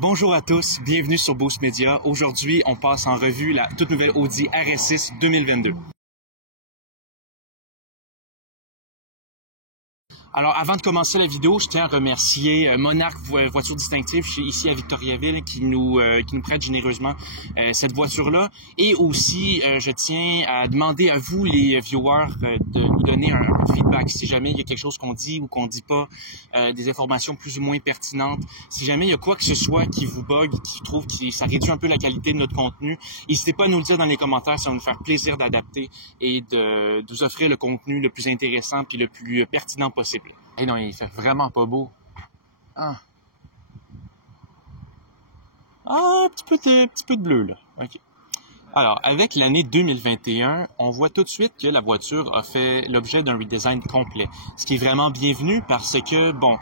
Bonjour à tous, bienvenue sur Boost Media. Aujourd'hui, on passe en revue la toute nouvelle Audi RS6 2022. Alors, avant de commencer la vidéo, je tiens à remercier Monarch Voitures Distinctives ici à Victoriaville qui nous prête généreusement cette voiture-là. Et aussi, je tiens à demander à vous, les viewers, de nous donner un peu de feedback. Si jamais il y a quelque chose qu'on dit ou qu'on dit pas, des informations plus ou moins pertinentes, si jamais il y a quoi que ce soit qui vous bug, qui trouve que ça réduit un peu la qualité de notre contenu, n'hésitez pas à nous le dire dans les commentaires, ça va nous faire plaisir d'adapter et de vous offrir le contenu le plus intéressant puis le plus pertinent possible. Eh non, il fait vraiment pas beau. Un petit peu de bleu, là. OK. Alors, avec l'année 2021, on voit tout de suite que la voiture a fait l'objet d'un redesign complet. Ce qui est vraiment bienvenu parce que, bon,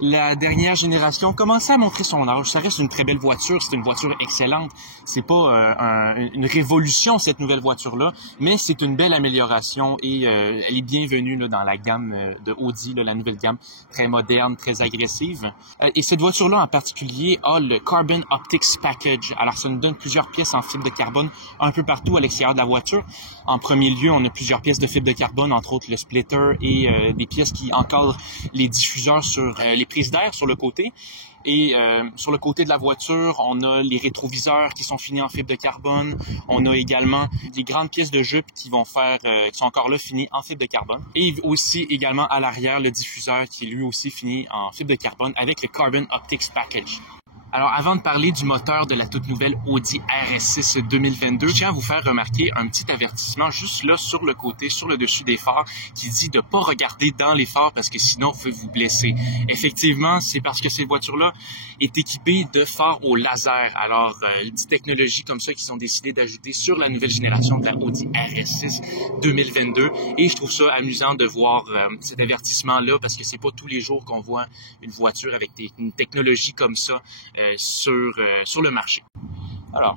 la dernière génération commençait à montrer son âge. Ça reste une très belle voiture, c'est une voiture excellente. C'est pas une révolution, cette nouvelle voiture-là, mais c'est une belle amélioration et elle est bienvenue là, dans la gamme de Audi, là, la nouvelle gamme, très moderne, très agressive. Et cette voiture-là en particulier a le Carbon Optics Package. Alors, ça nous donne plusieurs pièces en fibre de carbone un peu partout à l'extérieur de la voiture. En premier lieu, on a plusieurs pièces de fibre de carbone, entre autres le splitter et des pièces qui encadrent les diffuseurs sur les prises d'air sur le côté. Et sur le côté de la voiture, on a les rétroviseurs qui sont finis en fibre de carbone. On a également des grandes pièces de jupe qui sont encore là finies en fibre de carbone. Et aussi également à l'arrière, le diffuseur qui est lui aussi fini en fibre de carbone avec le Carbon Optics Package. Alors, avant de parler du moteur de la toute nouvelle Audi RS6 2022, je tiens à vous faire remarquer un petit avertissement juste là sur le côté, sur le dessus des phares, qui dit de ne pas regarder dans les phares parce que sinon, vous pouvez vous blesser. Effectivement, c'est parce que cette voiture-là est équipée de phares au laser. Alors, une petite technologie comme ça qu'ils ont décidé d'ajouter sur la nouvelle génération de la Audi RS6 2022. Et je trouve ça amusant de voir cet avertissement-là parce que c'est pas tous les jours qu'on voit une voiture avec une technologie comme ça sur le marché. Alors,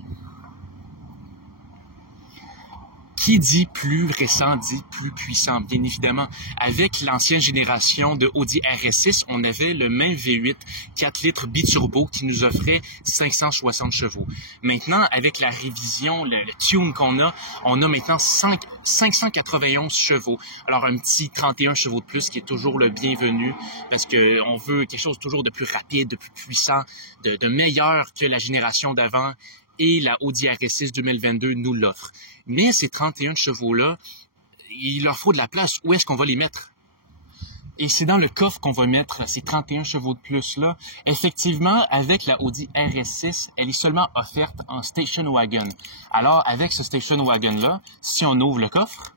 qui dit plus récent dit plus puissant, bien évidemment. Avec l'ancienne génération de Audi RS6, on avait le même V8 4 litres biturbo qui nous offrait 560 chevaux. Maintenant, avec la révision, le tune qu'on a, on a maintenant 591 chevaux. Alors, un petit 31 chevaux de plus qui est toujours le bienvenu parce qu'on veut quelque chose toujours de plus rapide, de plus puissant, de meilleur que la génération d'avant. Et la Audi RS6 2022 nous l'offre. Mais ces 31 chevaux-là, il leur faut de la place. Où est-ce qu'on va les mettre? Et c'est dans le coffre qu'on va mettre ces 31 chevaux de plus-là. Effectivement, avec la Audi RS6, elle est seulement offerte en station wagon. Alors, avec ce station wagon-là, si on ouvre le coffre,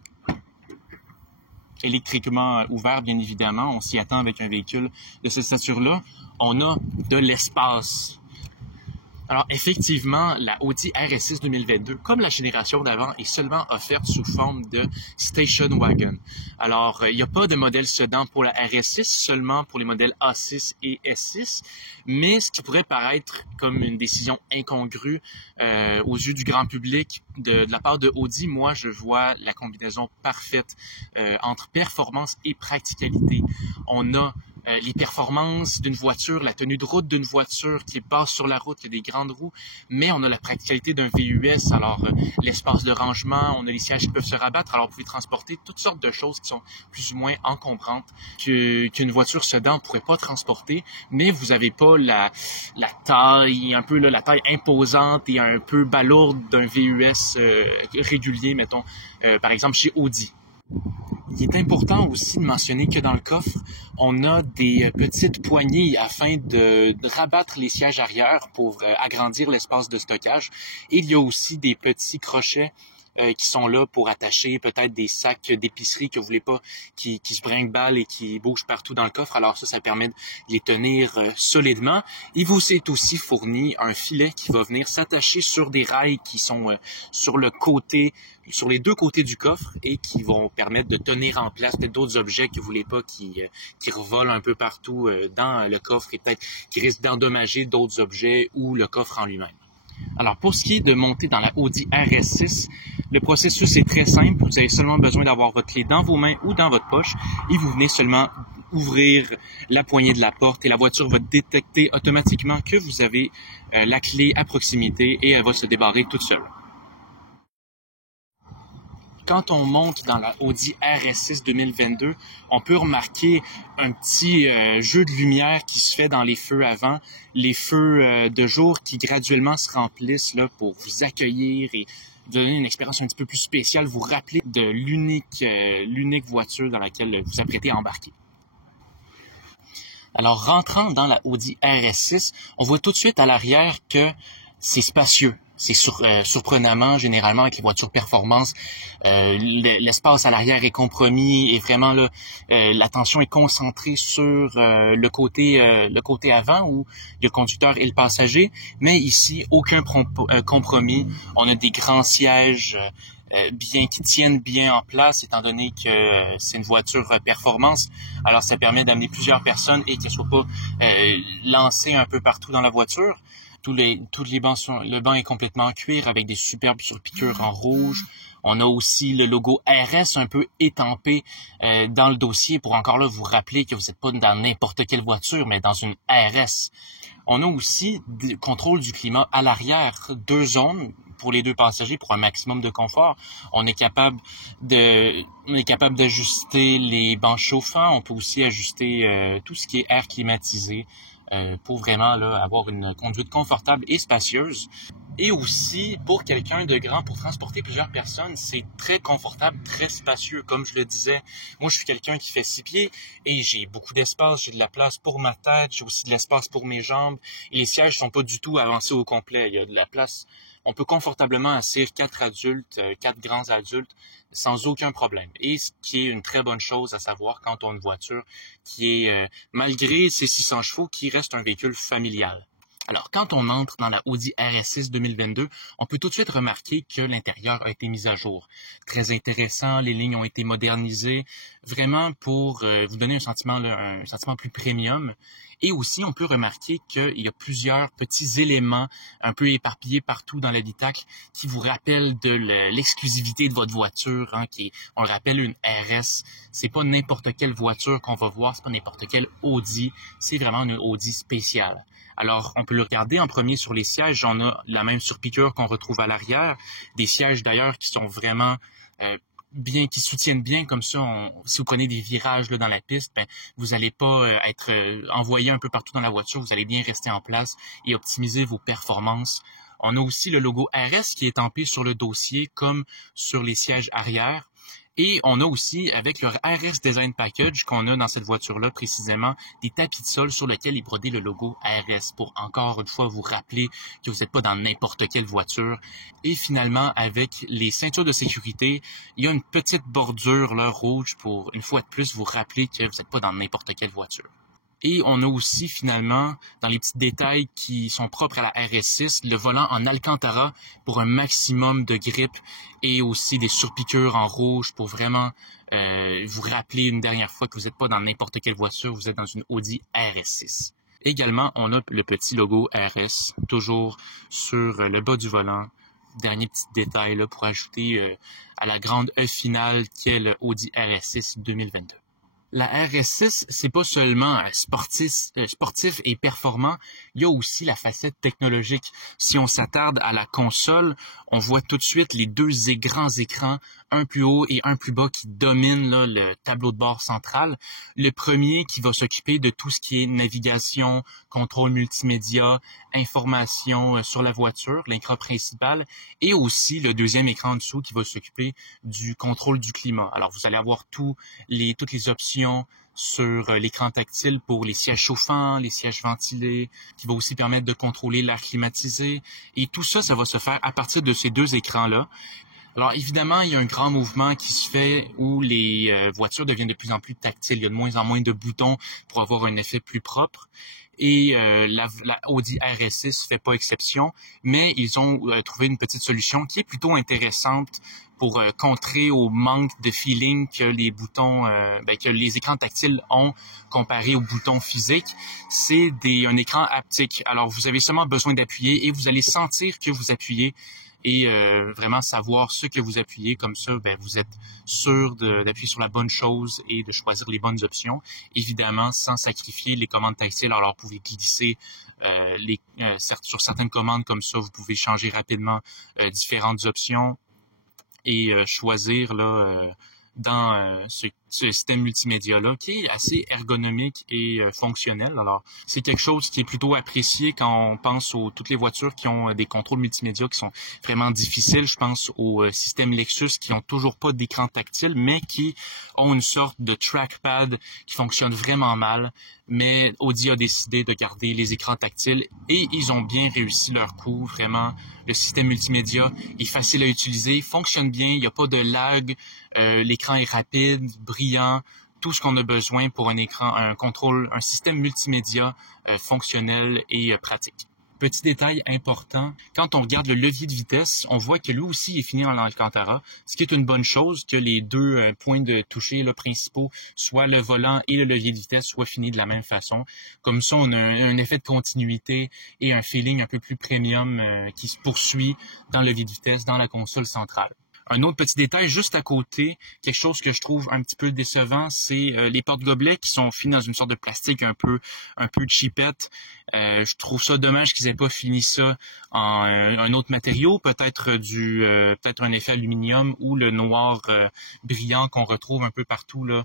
électriquement ouvert, bien évidemment, on s'y attend avec un véhicule de cette stature-là, on a de l'espace. Alors, effectivement, la Audi RS6 2022, comme la génération d'avant, est seulement offerte sous forme de station wagon. Alors, il n'y a pas de modèle sedan pour la RS6, seulement pour les modèles A6 et S6, mais ce qui pourrait paraître comme une décision incongrue aux yeux du grand public de la part de Audi, moi, je vois la combinaison parfaite entre performance et practicalité. On a les performances d'une voiture, la tenue de route d'une voiture qui est basse sur la route, il y a des grandes roues, mais on a la practicalité d'un VUS, alors l'espace de rangement, on a les sièges qui peuvent se rabattre, alors vous pouvez transporter toutes sortes de choses qui sont plus ou moins encombrantes qu'une voiture sedan ne pourrait pas transporter, mais vous n'avez pas la taille, un peu là, la taille imposante et un peu balourde d'un VUS régulier, mettons, par exemple chez Audi. Il est important aussi de mentionner que dans le coffre, on a des petites poignées afin de rabattre les sièges arrière pour agrandir l'espace de stockage. Et il y a aussi des petits crochets qui sont là pour attacher peut-être des sacs d'épicerie que vous voulez pas qui se brinque-ballent et qui bougent partout dans le coffre. Alors ça permet de les tenir solidement. Il vous est aussi fourni un filet qui va venir s'attacher sur des rails qui sont sur le côté, sur les deux côtés du coffre et qui vont permettre de tenir en place peut-être d'autres objets que vous voulez pas qui revolent un peu partout dans le coffre et peut-être qui risquent d'endommager d'autres objets ou le coffre en lui-même. Alors, pour ce qui est de monter dans la Audi RS6, le processus est très simple. Vous avez seulement besoin d'avoir votre clé dans vos mains ou dans votre poche et vous venez seulement ouvrir la poignée de la porte et la voiture va détecter automatiquement que vous avez la clé à proximité et elle va se débarrer toute seule. Quand on monte dans la Audi RS6 2022, on peut remarquer un petit jeu de lumière qui se fait dans les feux avant, les feux de jour qui graduellement se remplissent là, pour vous accueillir et vous donner une expérience un petit peu plus spéciale, vous rappeler de l'unique voiture dans laquelle vous apprêtez à embarquer. Alors, rentrant dans la Audi RS6, on voit tout de suite à l'arrière que c'est spacieux. C'est surprenamment, généralement, avec les voitures performance, l'espace à l'arrière est compromis et vraiment, là, l'attention est concentrée sur le côté avant où il y a le conducteur et le passager. Mais ici, aucun compromis. On a des grands sièges qui tiennent bien en place, étant donné que c'est une voiture performance. Alors, ça permet d'amener plusieurs personnes et qu'elles ne soient pas lancées un peu partout dans la voiture. Le banc est complètement en cuir avec des superbes surpiqûres en rouge. On a aussi le logo RS un peu étampé dans le dossier pour encore là vous rappeler que vous n'êtes pas dans n'importe quelle voiture, mais dans une RS. On a aussi le contrôle du climat à l'arrière, 2 zones pour les 2 passagers pour un maximum de confort. On est capable d'ajuster les bancs chauffants. On peut aussi ajuster tout ce qui est air climatisé. Pour vraiment là, avoir une conduite confortable et spacieuse. Et aussi, pour quelqu'un de grand, pour transporter plusieurs personnes, c'est très confortable, très spacieux. Comme je le disais, moi, je suis quelqu'un qui fait 6 pieds et j'ai beaucoup d'espace. J'ai de la place pour ma tête, j'ai aussi de l'espace pour mes jambes. Et les sièges sont pas du tout avancés au complet. Il y a de la place. On peut confortablement asseoir 4 adultes, 4 grands adultes, sans aucun problème. Et ce qui est une très bonne chose à savoir quand on a une voiture qui est, malgré ses 600 chevaux, qui reste un véhicule familial. Alors, quand on entre dans la Audi RS6 2022, on peut tout de suite remarquer que l'intérieur a été mis à jour. Très intéressant, les lignes ont été modernisées, vraiment pour vous donner un sentiment plus premium. Et aussi, on peut remarquer qu'il y a plusieurs petits éléments un peu éparpillés partout dans l'habitacle qui vous rappellent de l'exclusivité de votre voiture, hein, on le rappelle, une RS. C'est pas n'importe quelle voiture qu'on va voir, c'est pas n'importe quelle Audi, c'est vraiment une Audi spéciale. Alors, on peut le regarder en premier sur les sièges. On a la même surpiqûre qu'on retrouve à l'arrière. Des sièges, d'ailleurs, qui sont vraiment qui soutiennent bien. Comme ça, si vous prenez des virages là, dans la piste, vous n'allez pas être envoyé un peu partout dans la voiture. Vous allez bien rester en place et optimiser vos performances. On a aussi le logo RS qui est estampé sur le dossier comme sur les sièges arrière. Et on a aussi, avec le RS Design Package qu'on a dans cette voiture-là précisément, des tapis de sol sur lesquels est brodé le logo RS pour encore une fois vous rappeler que vous n'êtes pas dans n'importe quelle voiture. Et finalement, avec les ceintures de sécurité, il y a une petite bordure là, rouge pour, une fois de plus, vous rappeler que vous n'êtes pas dans n'importe quelle voiture. Et on a aussi, finalement, dans les petits détails qui sont propres à la RS6, le volant en Alcantara pour un maximum de grip et aussi des surpiqûres en rouge pour vraiment vous rappeler une dernière fois que vous n'êtes pas dans n'importe quelle voiture, vous êtes dans une Audi RS6. Également, on a le petit logo RS, toujours sur le bas du volant. Dernier petit détail là, pour ajouter à la grande E finale qui est le Audi RS6 2022. La RS6, c'est pas seulement sportif et performant, il y a aussi la facette technologique. Si on s'attarde à la console, on voit tout de suite les 2 grands écrans, un plus haut et un plus bas qui dominent là, le tableau de bord central. Le premier qui va s'occuper de tout ce qui est navigation, contrôle multimédia, information sur la voiture, l'écran principal, et aussi le deuxième écran en dessous qui va s'occuper du contrôle du climat. Alors, vous allez avoir toutes les options sur l'écran tactile pour les sièges chauffants, les sièges ventilés, qui va aussi permettre de contrôler l'air climatisé. Et tout ça, ça va se faire à partir de ces 2 écrans-là. Alors, évidemment, il y a un grand mouvement qui se fait où les voitures deviennent de plus en plus tactiles. Il y a de moins en moins de boutons pour avoir un effet plus propre. et la Audi RS6 fait pas exception, mais ils ont trouvé une petite solution qui est plutôt intéressante pour contrer au manque de feeling que les boutons, que les écrans tactiles ont comparé aux boutons physiques. C'est un écran haptique. Alors, vous avez seulement besoin d'appuyer et vous allez sentir que vous appuyez et vraiment savoir ce que vous appuyez. Comme ça, vous êtes sûr d'appuyer sur la bonne chose et de choisir les bonnes options. Évidemment, sans sacrifier les commandes tactiles. Alors, vous pouvez glisser sur certaines commandes comme ça, vous pouvez changer rapidement différentes options et choisir là dans ce système multimédia-là, qui est assez ergonomique et fonctionnel. Alors, c'est quelque chose qui est plutôt apprécié quand on pense aux toutes les voitures qui ont des contrôles multimédia qui sont vraiment difficiles. Je pense aux systèmes Lexus qui ont toujours pas d'écran tactile, mais qui ont une sorte de trackpad qui fonctionne vraiment mal. Mais Audi a décidé de garder les écrans tactiles et ils ont bien réussi leur coup. Vraiment, le système multimédia est facile à utiliser, fonctionne bien, il n'y a pas de lag, l'écran est rapide, brillant, tout ce qu'on a besoin pour un écran, un système multimédia fonctionnel et pratique. Petit détail important, quand on regarde le levier de vitesse, on voit que lui aussi est fini en Alcantara, ce qui est une bonne chose, que les deux points de toucher là, principaux, soit le volant et le levier de vitesse, soient finis de la même façon. Comme ça, on a un effet de continuité et un feeling un peu plus premium qui se poursuit dans le levier de vitesse, dans la console centrale. Un autre petit détail juste à côté, quelque chose que je trouve un petit peu décevant, c'est les porte-gobelets qui sont finis dans une sorte de plastique un peu cheapette. Je trouve ça dommage qu'ils aient pas fini ça en un autre matériau, peut-être un effet aluminium ou le noir brillant qu'on retrouve un peu partout là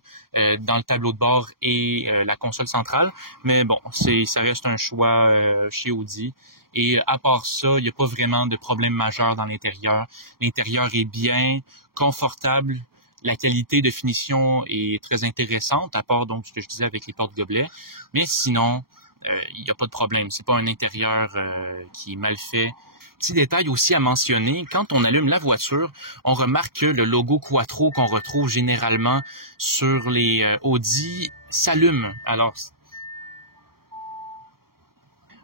dans le tableau de bord et la console centrale. Mais bon, ça reste un choix chez Audi. Et à part ça, il n'y a pas vraiment de problème majeur dans l'intérieur. L'intérieur est bien, confortable. La qualité de finition est très intéressante, à part donc ce que je disais avec les porte-gobelets. Mais sinon, il n'y a pas de problème. C'est pas un intérieur qui est mal fait. Petit détail aussi à mentionner, quand on allume la voiture, on remarque que le logo Quattro qu'on retrouve généralement sur les Audi s'allume. Alors,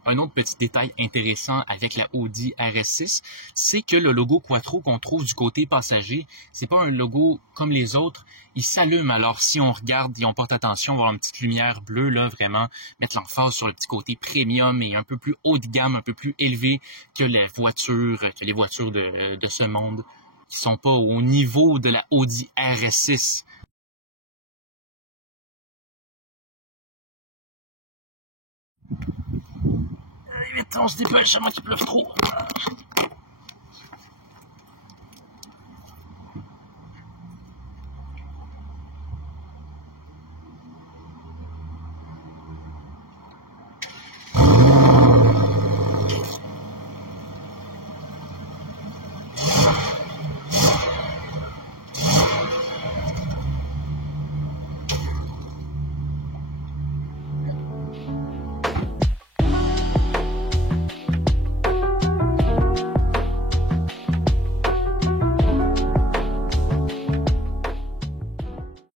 un autre petit détail intéressant avec la Audi RS6, c'est que le logo Quattro qu'on trouve du côté passager, c'est pas un logo comme les autres, il s'allume. Alors si on regarde et on porte attention, on va avoir une petite lumière bleue là, vraiment mettre l'emphase sur le petit côté premium et un peu plus haut de gamme, un peu plus élevé que les voitures de ce monde qui sont pas au niveau de la Audi RS6. Vite, on se dépêche, avant qu'il pleuve trop.